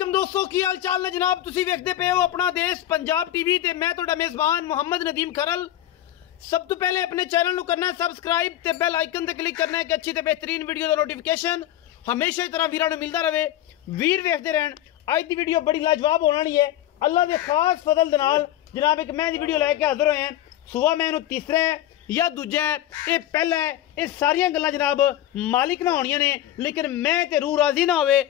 वालेकुम दोस्तों की हाल चाल ने जनाब तुसी वेखदे पे हो अपना देश पंजाब टीवी ते मैं तुहाडा मेज़बान मुहम्मद नदीम खरल। सब तो पहले अपने चैनल को करना है सबसक्राइब ते बेल आइकन ते क्लिक करना है कि अच्छी ते बेहतरीन वीडियो का नोटिफिकेशन हमेशा इस तरह वीरां नूं मिलता रहे। वीर वेखदे रहन। अज की वीडियो बड़ी लाजवाब होने वाली है। अल्लाह के खास फजल दे नाल जनाब एक मैं दी वीडियो लैके हाजिर होए हैं। सुबह मैं इहनूं तीसरा है या दूजा है, ये पहला है, ये सारियां गल्लां जनाब मालिक ना होनियां ने, लेकिन मैं ते रूह राजी ना होवे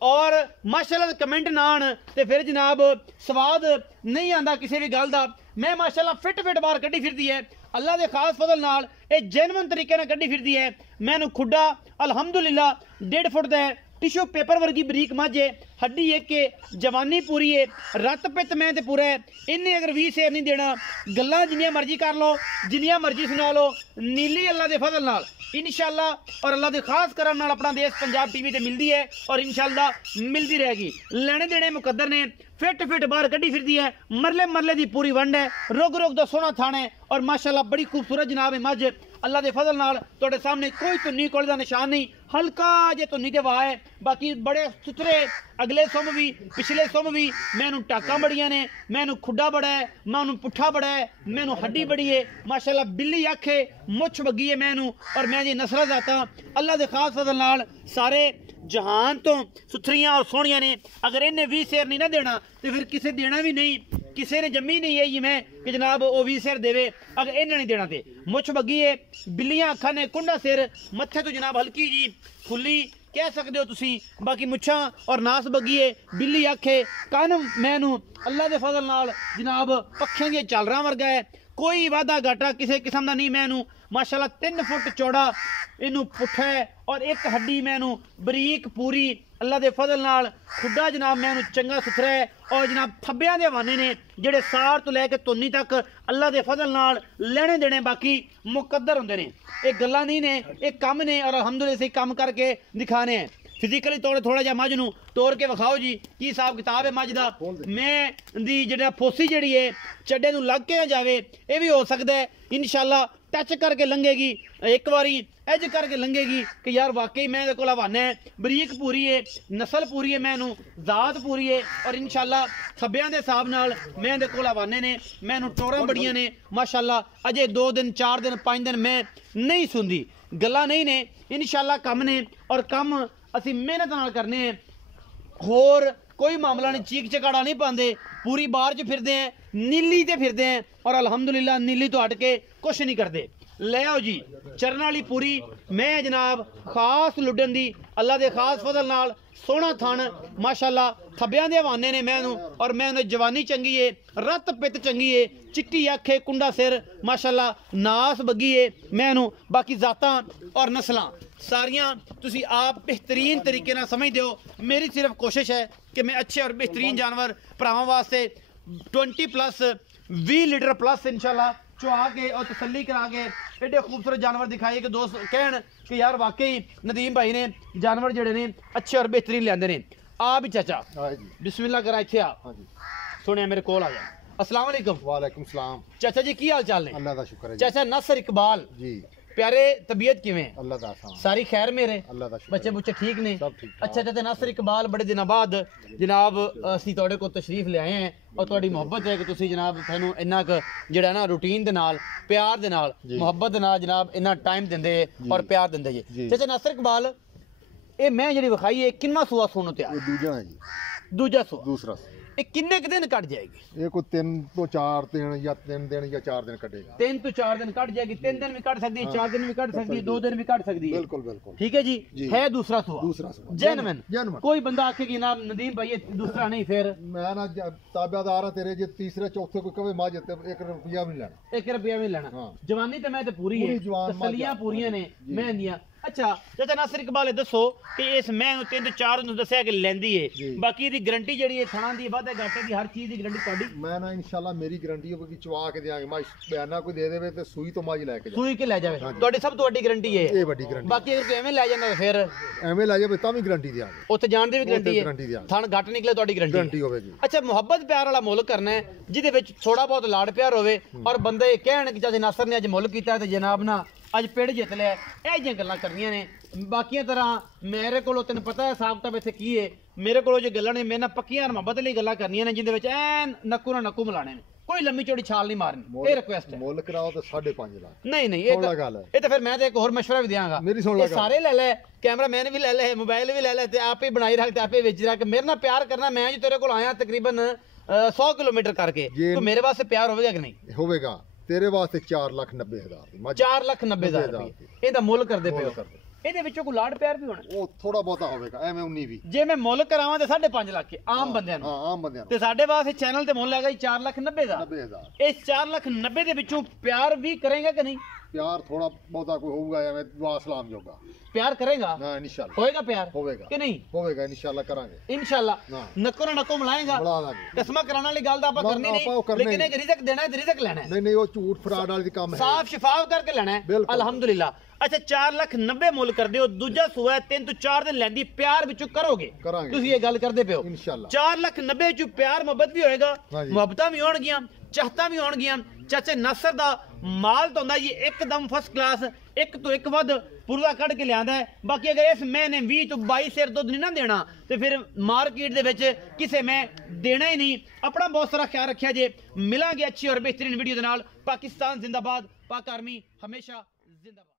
और माशाल्लाह कमेंट ना आन ते फिर जनाब स्वाद नहीं आंदा किसी भी गल दा। मैं माशाल्लाह फिट बाहर कड्डी फिरदी है अल्लाह के खास फजल नाल, ये जेन्युइन तरीके नाल कड्डी फिरदी है। मैनू खुड्डा अल्हम्दुलिल्लाह 1.5 फुट दा है, टिश्यू पेपर वर्गी बरीक मझ है, हड्डी एक है, जवानी पूरी है, रत पित मैं ते पूरा है। इन्हें अगर 20 शेर नहीं देना, गल्लां जिन्नियां मर्जी कर लो, जिन्नियां मर्जी सुना लो, नीली अल्लाह के फजल नाल इंशाअल्लाह और अल्लाह के खास करम नाल अपना देश पंजाब टीवी ते मिलती है और इंशाअल्लाह मिलती रहेगी। लेने देने मुकद्दर ने, फिट बाहर कड्डी फिरदी है, मरले मरले दी पूरी वंड है, रोग दा सोना थाना है और माशाअल्लाह बड़ी खूबसूरत जनाब है मझ। अल्लाह के फजल नाल तुहाडे सामने कोई धुन्नी कोले दा निशान नहीं, हल्का जे धुन्नी ते वाह है, बाकी बड़े सुथरे अगले सुम भी पिछले सुम भी। मैनू टाकां बड़ियां ने, मैनू खुड्डा बड़ा है, मैनू पुट्ठा बड़ा है, मैनू हड्डी बड़ी है, माशाअल्लाह बिल्ली अख है, मुछ बगी है मैनू और मैं जी नसरा जाता अल्लाह के खास फजल नाल सारे जहान तो सुथरियां और सोहनियां ने। अगर इन्हें 20 शेर नहीं ना देना तो फिर किसे देना भी नहीं, किसी ने जम्मी नहीं है जी मैं कि जनाब वो 20 शेर देवे। अगर इन्हें नहीं देना तो मुछ बगी है, बिल्लियां अखा ने, कुंडा सिर, मत्थे तो जनाब हल्की जी खुली कह सकते हो तुसी, बाकी मुछा और नास बगी है, बिल्ली अख है, कान मैनू अल्लाह के फजल नाल जनाब पक्षियों के चालरा वर्गा है, कोई वादा घाटा किसी किस्म का नहीं। मैनू माशाल्लाह 3 फुट चौड़ा इनू पुट्ठा है और एक हड्डी मैनू बरीक पूरी अल्लाह के फजल नाल। खुड्डा जनाब मैनू चंगा सुथरा है और जनाब थब्बियां दे हवाने ने जेड़े सार तो लैके तुन्नी तक अल्लाह के फजल नाल लेने देने बाकी मुकद्दर होंदे ने। ये गल्लां नहीं ने, एक कम ने और अल्हम्दुलिल्लाह से काम करके दिखाने हैं। फिजिकली थोड़ा जा मझ नूं तोड़ के विखाओ जी की हिसाब किताब है मझ दा। मैं दी जेड़ा फोसी जड़ी है चड्डे नूं लग के ना जावे, ये भी हो सकता है इंशाअल्लाह टच करके लंघेगी, एक बारी एज करके लंघेगी कि यार वाकई मैं दे कोल हवाना है, बरीक पूरी है, नस्ल पूरी है, मैनू जात पूरी है और इंशाअल्लाह खब्बियां दे हिसाब नाल मैं दे कोल हवाने ने, मैनू टोरां बड़ियां ने माशाअल्लाह। अजे 2 दिन 4 दिन 5 दिन मैं नहीं सुनदी, गल्लां नहीं ने, इंशाअल्लाह कम ने और कम असी मेहनत नाल करने हैं, होर कोई मामला नहीं, चीक चकाड़ा नहीं पाते, पूरी बार च फिरदे हैं, नीली ते फिरदे हैं और अल्हम्दुलिल्लाह नीली तो हट के कुछ नहीं करते। ले आओ जी चरण वाली पूरी मैं जनाब खास लुडन दी अल्लाह के खास फजल नाल सोहना थन माशाअल्लाह, थब्बियां दे हवाने ने मैनू और मैं उन्हें जवानी चंगी है, रत पित चंगी है, चिट्टी अख है, कुंडा सिर माशाअल्लाह, नास बगी है मैनू। बाकी जातां और नस्लां सारियां तुसी आप बेहतरीन तरीके नाल समझदे हो। मेरी सिर्फ कोशिश है कि मैं अच्छे और बेहतरीन जानवर भरावां वास्ते 20+ 20 लीटर प्लस इंशाअल्लाह चुहा के और तसल्ली करा के एडे खूबसूरत जानवर दिखाए कि दोस्त कहन कि यार वाकई नदीम भाई ने जानवर जेडे ने अच्छे और बेहतरीन लियांदे ने। आ भी चाचा बिस्मिल्लाह करा इत्थे आ, सुने मेरे कोल आ जा। अस्सलाम वालेकुम। वालेकुम सलाम। चाचा जी की हाल चाल ने? अल्लाह दा शुक्र है जी। चाचा नसर इकबाल जी प्यारे तबीयत किवें? अल्लाह दा एहसान। सारी खैर मेरे? अल्लाह दा शुक्र। बच्चे बुच्चे ठीक ने? सब ठीक। अच्छा चाचा नसर इकबाल बड़े दिनों बाद जनाब असीं तुहाडे कोल तशरीफ ले आए हैं और तुहाडी मुहब्बत है कि तुसीं जनाब तुहानूं इन्ना क जेड़ा ना रूटीन दे नाल प्यार दे नाल मुहब्बत दे नाल जनाब इन्ना टाइम दिंदे और प्यार दिंदे जी। चाचा नसर इकबाल ये मैं जेड़ी विखाई है किन्ना सुआ सोनो तैयार? ये दूजा है जी। दूजा सुआ। दूसरा ये किन्ने क दिन कट जाएगी? ये कोई 3 ਤੋਂ 4 दिन या 3 दिन या 4 दिन कटेगा। 3 ਤੋਂ 4 दिन कट जाएगी, 3 दिन भी कट सकती है, 4 दिन भी कट सकती है, 2 दिन भी कट सकती है। बिल्कुल बिल्कुल ठीक है जी। है दूसरा सुआ? दूसरा सुआ जेन्युइन। कोई बंदा आखे कि ना नदीम भाई ये दूसरा नहीं, फिर मैं ना ताबेदार हां तेरे, जे तीसरे चौथे कोई कवे मझ ते 1 रुपया भी नहीं लेना। 1 रुपया भी लेना। हाँ। जवानी तो मैं तो पूरी है, तसलियां पूरियां ने मैं दियां। अच्छा चाचा नासिर इकबाल दसो कि इस मैं 3 ਤੋਂ 4 ਨੂੰ ਦੱਸਿਆ कि ਲੈਂਦੀ है, बाकी ਇਹਦੀ ਗਰੰਟੀ ਜਿਹੜੀ ਹੈ ਥਣਾ ਦੀ ਵਾਧੇ ਘਾਟੇ ਦੀ ਹਰ ਚੀਜ਼ ਦੀ ਗਰੰਟੀ ਤੁਹਾਡੀ? मैं ना इंशाल्लाह मेरी गारंटी होगी कि चवा के देंगे, मैं बयाना कोई दे देवे ते सुई तो मझ लेके ਸੂਈ ਕੇ ਲੈ ਜਾਵੇ, ਤੁਹਾਡੀ ਸਭ ਤੋਂ ਵੱਡੀ ਗਰੰਟੀ ਹੈ। ये बड़ी गारंटी। ਬਾਕੀ ਅਗਰ ਕੋਈ ਐਵੇਂ ਲੈ ਜਾਂਦਾ ਫਿਰ एवें ला जावे तां भी गारंटी देंगे, ਉੱਥੇ ਜਾਣ ਦੀ ਵੀ ਗਰੰਟੀ गारंटी ਹੈ, देंगे, ਥਣ ਘੱਟ ਨਿਕਲੇ ਤੁਹਾਡੀ गारंटी ਗਰੰਟੀ होगी। अच्छा ਮੁਹੱਬਤ ਪਿਆਰ ਵਾਲਾ ਮੁੱਲ ਕਰਨਾ ਹੈ ਜਿਹਦੇ ਵਿੱਚ ਥੋੜਾ ਬਹੁਤ ਲਾੜ ਪਿਆਰ ਹੋਵੇ ਔਰ ਬੰਦੇ ਕਹਿਣ ਕਿ ਚਾਚੇ ਨਾਸਰ ਨੇ ਅੱਜ ਮੁੱਲ ਕੀਤਾ ਤੇ ਜਨਾਬ ਨਾ ਅੱਜ ਪਿੰਡ ਜਿੱਤ ਲਿਆ, ਇਹ ਜਿਹੀਆਂ ਗੱਲਾਂ ਕਰਨੀਆਂ ਨੇ। ਬਾਕੀਆਂ ਤਰ੍ਹਾਂ ਮੇਰੇ ਕੋਲੋਂ ਤੈਨੂੰ ਪਤਾ ਹੈ ਹਿਸਾਬ ਕਿਤਾਬ ਇੱਥੇ ਕੀ ਹੈ, ਮੇਰੇ ਕੋਲੋਂ ਜੇ ਗੱਲਾਂ ਨੇ ਮੇਰੇ ਨਾਲ ਪੱਕੀਆਂ ਮੁਹੱਬਤ ਲਈ ਗੱਲਾਂ ਕਰਨੀਆਂ ਨੇ, ਜਿੰਦੇ ਵਿੱਚ ਐਨ ਨੱਕੂ ਨਾਲ ਨੱਕੂ ਮਿਲਾਣੇ ਨੇ, ਕੋਈ ਲੰਮੀ ਚੌੜੀ ਛਾਲ ਨਹੀਂ ਮਾਰਨੀ। ਇਹ ਰਿਕੁਐਸਟ ਹੈ। ਮੁੱਲ ਕਰਾਓ ਤਾਂ 5.5 ਲੱਖ। ਨਹੀਂ ਨਹੀਂ, ਸੁਣ ਲੈ ਗੱਲ ਹੈ। ਇਹ ਤਾਂ ਫਿਰ ਮੈਂ ਤੇ ਇੱਕ ਹੋਰ ਮਸ਼ਵਰਾ ਵੀ ਦਿਆਂਗਾ। ਮੇਰੀ ਸੁਣ ਲੈ ਇਹ ਗੱਲ। ਸਾਰੇ ਲੈ ਲੈ, ਕੈਮਰਾਮੈਨ ਵੀ ਲੈ ਲੈ, ਮੋਬਾਈਲ ਵੀ ਲੈ ਲੈ, ਤੇ ਆਪੇ ਬਣਾਈ ਰੱਖ ਤੇ ਆਪੇ ਵੇਚ ਰੱਖ। ਮੇਰੇ ਨਾਲ ਪਿਆਰ ਕਰਨਾ, ਮੈਂ ਜੋ ਤੇਰੇ ਕੋਲ ਆਇਆ ਤਕਰੀਬਨ 100 ਕਿਲੋਮੀਟਰ ਕਰਕੇ, ਤੂੰ ਮੇਰੇ ਵਾਸਤੇ ਪਿਆਰ ਹੋਵੇਗਾ ਕਿ ਨਹੀਂ? ਹੋਵੇਗਾ। ਤੇਰੇ ਵਾਸਤੇ 4,90,000 ਦੀ ਮੱਝ। 4,90,000 ਰੁਪਏ ਇਹਦਾ ਮੁੱਲ ਕਰਦੇ ਪਿਓ। ਇਹਦੇ ਵਿੱਚੋਂ ਕੋਈ ਲਾਡ ਪਿਆਰ ਵੀ ਹੋਣਾ? ਉਹ ਥੋੜਾ ਬਹੁਤਾ ਹੋਵੇਗਾ, ਐਵੇਂ 19 ਵੀ। ਜੇ ਮੈਂ ਮੁੱਲ ਕਰਾਵਾਂ ਤੇ 5.5 ਲੱਖ ਆਮ ਬੰਦਿਆਂ ਨੂੰ। ਹਾਂ, ਆਮ ਬੰਦਿਆਂ ਨੂੰ। ਤੇ ਸਾਡੇ ਵਾਸਤੇ ਚੈਨਲ ਤੇ ਮੁੱਲ ਹੈਗਾ 4,90,000। 90,000। ਇਸ 4,90,000 ਦੇ ਵਿੱਚੋਂ ਪਿਆਰ ਵੀ ਕਰੇਗਾ ਕਿ ਨਹੀਂ? ਪਿਆਰ ਥੋੜਾ ਬਹੁਤਾ ਕੋਈ ਹੋਊਗਾ, ਐਵੇਂ ਦੁਆ ਸਲਾਮ ਜੋਗਾ ਪਿਆਰ ਕਰੇਗਾ ਨਾ। ਇਨਸ਼ਾਅੱਲਾ ਹੋਏਗਾ ਪਿਆਰ, ਹੋਵੇਗਾ ਕਿ ਨਹੀਂ? ਹੋਵੇਗਾ, ਇਨਸ਼ਾਅੱਲਾ ਕਰਾਂਗੇ। ਇਨਸ਼ਾਅੱਲਾ ਹਾਂ। ਨੱਕੋ ਨਾ ਨੱਕੋ ਮਿਲਾਏਗਾ। ਬੁਲਾ ਲਾਂਗੇ। ਕਸਮਾਂ ਕਰਾਉਣ ਵਾਲੀ ਗੱਲ ਤਾਂ ਆਪਾਂ ਨਾ, ਕਰਨੀ ਆਪਾਂ ਉਹ ਨਹੀਂ, ਕਰਨੀ ਲੇਕਿਨ ਇੱਕ ਰਿਜ਼ਕ ਦੇਣਾ ਹੈ ਤੇ ਰਿਜ਼ਕ ਲੈਣਾ ਹੈ। ਨਹੀਂ ਨਹੀਂ, ਉਹ ਝੂਠ ਫਰਾਡ ਵਾਲੀ ਕੰਮ ਹੈ। ਸਾਫ਼ ਸ਼ਫਾਫ ਕਰਕੇ ਲੈਣਾ ਹੈ। ਬਿਲਕੁਲ। ਅਲਹਮਦੁਲਿਲਾ। ਅੱਛਾ 4,90,000 ਮੁੱਲ ਕਰਦੇ ਹੋ, ਦੂਜਾ ਸੂਆ ਹੈ 3 ਤੋਂ 4 ਦਿਨ ਲੈਂਦੀ, ਪਿਆਰ ਵਿੱਚੋਂ ਕਰੋਗੇ? ਕਰਾਂਗੇ। ਤੁਸੀਂ ਇਹ ਗੱਲ ਕਰਦੇ ਪਿਓ। ਇਨਸ਼ਾਅੱਲਾ 4,90,000 ਚ ਪਿਆਰ ਮੁਹੱਬਤ ਵੀ ਹੋਏਗਾ, ਹਾਂਜੀ। ਮੁਹੱਬਤਾਂ ਵੀ ਹੋਣਗੀਆਂ, ਚਾਹਤਾਂ ਵੀ ਹੋਣਗੀਆਂ। ਚਾਚੇ ਨਾਸਰ ਦਾ ਮਾਲ ਤਾਂ ਹੁੰਦਾ ਜੀ ਇੱਕਦਮ ਫਸਟ ਕਲਾਸ, ਇੱਕ ਤੋਂ ਇੱਕ ਵੱਧ ਪੁਰਲਾ ਕੱਢ ਕੇ ਲਿਆਂਦਾ ਹੈ। ਬਾਕੀ ਅਗਰ ਇਸ ਮੈਂ ਨੇ 20 ਤੋਂ 22 ਸਿਰ ਦੁੱਧ ਨਹੀਂ ਨਾ ਦੇਣਾ ਤੇ ਫਿਰ ਮਾਰਕੀਟ ਦੇ ਵਿੱਚ ਕਿਸੇ ਮੈਂ ਦੇਣਾ ਹੀ ਨਹੀਂ। ਆਪਣਾ ਬਹੁਤ ਸਾਰਾ ਖਿਆਲ ਰੱਖਿਆ ਜੇ। ਮਿਲਾਂਗੇ ਅੱਛੀ ਔਰ ਬਿਹਤਰੀਨ ਵੀਡੀਓ ਦੇ ਨਾਲ। ਪਾਕਿਸਤਾਨ ਜ਼ਿੰਦਾਬਾਦ, ਪਾਕ ਆਰਮੀ ਹਮੇਸ਼ਾ ਜ਼ਿੰਦਾਬਾਦ।